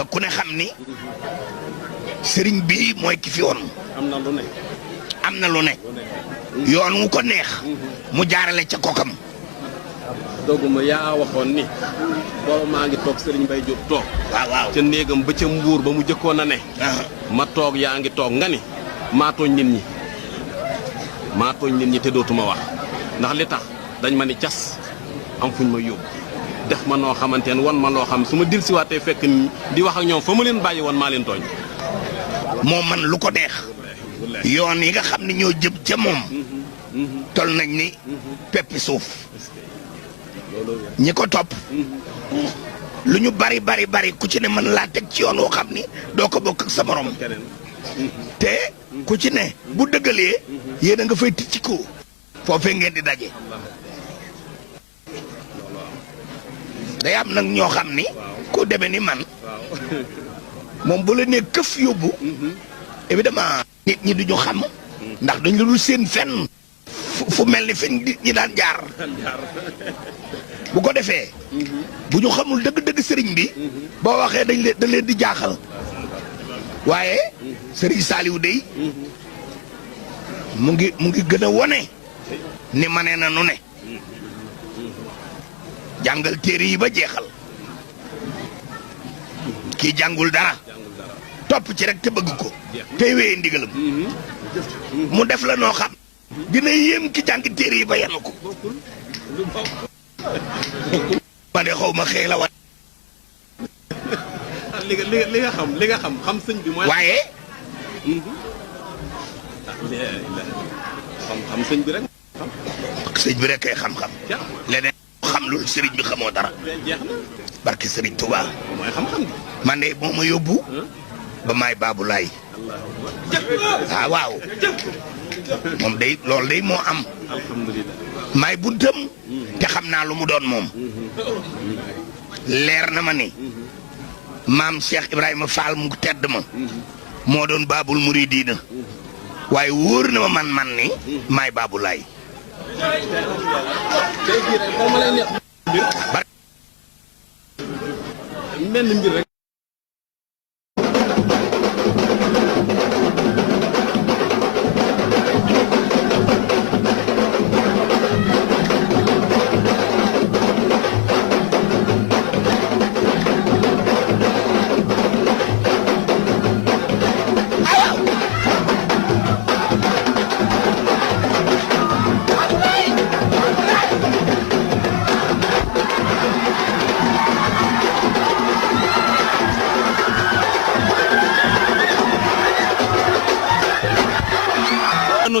ba ku ne xam ni sëriñ bi mooy ki fi woon. am na lu ne. am na lu ne. yoon wu ko neex. mu jaarale ca kokam. doguma yaa waxoon ni booba maa ngi toog Serigne Mbaye Diop toog. waaw waaw ca néegam ba ca mbuur ba mu jëkkoon a ne. ma toog yaa ngi toog nga ni maa tooñ nit ñi. maa tooñ nit ñi te dootuma wax ndax li tax dañ ma ni cas am fuñ ma yóbbu def ma noo xamante ne wan ma loo xam su ma dellusiwaatee fekk di wax ak ñoom fa ma leen bàyyi woon maa leen tooñ. moo man lu ko neex. yoon yi nga xam ne ñoo jëm ca moom. tol nañ ni peppi suuf. ñi ko topp. lu ñu bari bari bari ku ci ne mën laa teg ci yoon woo xam ni doo ko bokk ak sa morom. te ku ci ne bu dëggalee yéen a nga fay ticc ko foofee ngeen di daje. day am nag ñoo xam ni ku demee ni man moom bu la nee këf yóbbu évidemment nit ñi duñu xam ndax dañ la dul seen fenn fu mel ni fi nit ñi daan jaar bu ko defee bu ñu xamul dëgg-dëgg sëriñ bi boo waxee dañ leen di jaaxal waaye sëriñ Saliou dey mu ngi gën a wone ni ma nee na nu ne jàngal téere yi ba jeexal kii jàngul dara topp ci rek te bëgg ko tey wéyee ndigalam mu def la noo xam dina yéem ki jàng téere yi ba yenn ko ma de xaw ma xëy la wa li nga xam sëñ bi mooy waaye xam sëñ bi rek sëñ bi rek kay xam-xam leneen xam loolu sëriñ bi xamoo dara barke sëriñ Touba mooy xam-xam bi man de moo ma yóbbu ba maay baabu laay waaw moom day loolu day moo am alhamdulilah maay buntam te xam naa lu mu doon moom leer na ma ni maam Cheikh Ibrahima Fall mu tedd ma moo doon baabul muridiina waaye wóor na ma man ni maay baabu laay mel ni mbir rek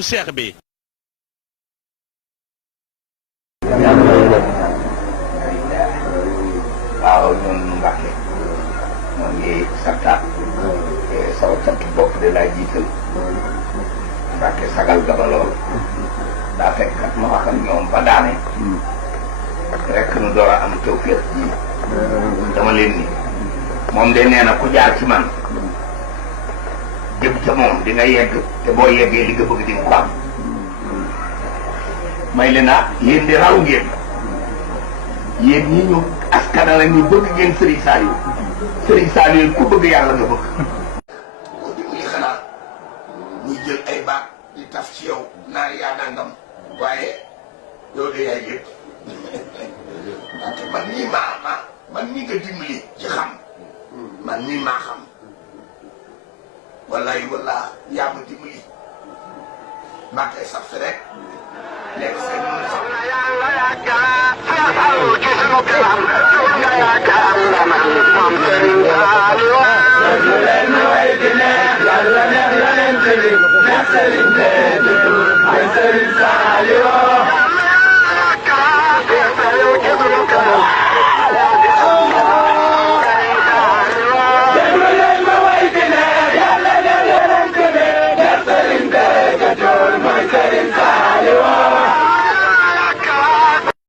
nu Cheikh bi waaw ñun Mbacke ñoo ngi santaat sama sant bopp de laa jiital Mbacke sagal gaba lool daa fekk kat ma wax ak ñoom ba daane rek nu door a am tawfeex ji dama leen ni moom de nee na ku jaar ci man jëm ca moom di nga yegg te boo yeggee li nga bëgg di nga ko am may leen yéen di raw ngeen yéen ñi ñu askana la ñu bëgg ngeen Serigne Saliou ku bëgg yàlla nga bëgg. ko dimbali xanaa ñuy jël ay baat di taf ci yow naan yaa nangam waaye yow de yaay yëpp man nii man nii nga dimbali ci xam man nii maa xam. wallaay yaa ma dimbali maa koy sax fi rek nekk seen mën sax. yàlla yaakaar xeexal ci sunu kanam nga yaakaar la man moom Serigne Saliou. su leen ma way di neex yàlla neex la leen tëri neex Serigne Béthio ay Serigne Saliou.